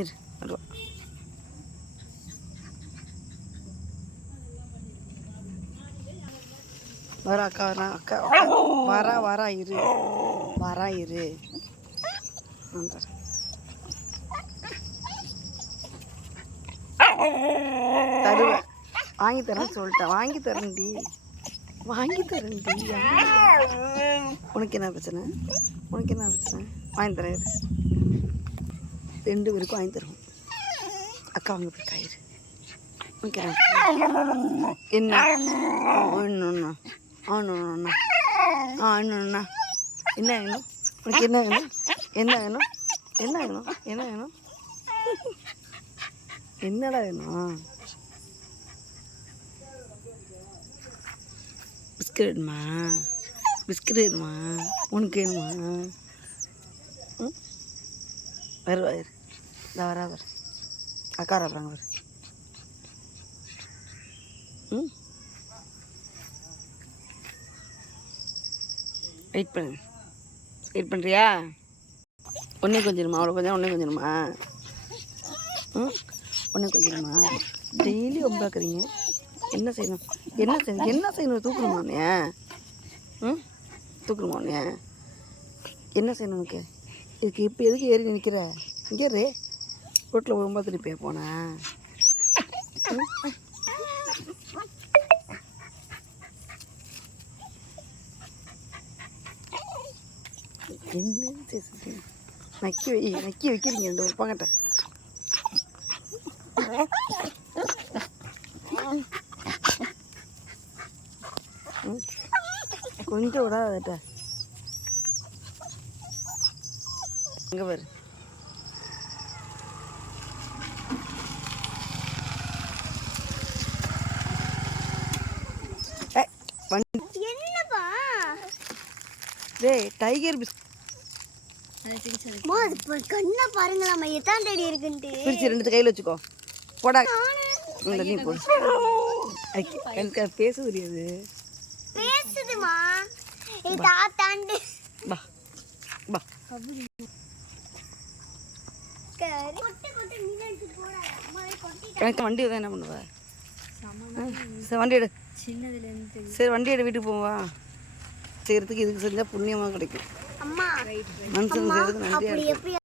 இரு வருவா. வரா அக்கா வரா அக்கா வரா இரு தருவேன். வாங்கி தரேன்னு சொல்லிட்டேன். வாங்கி தரேன்டி. உனக்கு என்ன பிரச்சனை? வாங்கி தரேன். 2 பேருக்கும் வாங்கி தருவோம். அக்கா வாங்க போய் காயிரு. உனக்கு என்ன ஒன்றுண்ணா என்ன வேணும்? உனக்கு என்ன வேணும்? என்னடா வேணும்? பிஸ்கட் வேணுமா? உனக்கு வேணுமா? வருவா இரு. இந்த வரா அக்கா வர்றாங்க வரு. வெயிட் பண்ணுறியா? ஒன்றே கொஞ்சிருமா? அவ்வளோ கொஞ்சம் ஒன்றே கொஞ்சிருமா? ஒன்றே கொஞ்சிருமா? டெய்லி ஒம்பாக்குறீங்க. என்ன செய்யணும்? தூக்கணுமா உன்னைய? தூக்கணுமா உன்னைய? என்ன செய்யணும் உனக்கு? இதுக்கு இப்போ எதுக்கு ஏறி நிற்கிற? இங்கே ரே ரோட்டில் ஒம்பா திருப்பியா போனேன்? என்ன நக்கி வைக்கிறீங்க 2 ஒருப்பாங்கட்ட. கொஞ்சம் விடாதட்ட. இங்கே பாரு. டைகர் கண்ணை பாருங்களா எத்தான் தேடி இருக்குன்ட்டு பிரிச்சு 2 கையில் வச்சுக்கோ. போடா நீ போ. எனக்கு பேச தெரியாது. பேசுதுமா தாத்தாண்டு. பா பா எனக்கு வண்டி தான். என்ன பண்ணுவ? சரி வண்டி எடு. சரி வண்டி எடு, வீட்டுக்கு போவா. செய்கிறதுக்கு இதுக்கு செஞ்சால் புண்ணியமாக கிடைக்கும். அம்மா மனுஷன் செய்கிறதுக்கு நன்றியாக இருக்கும்.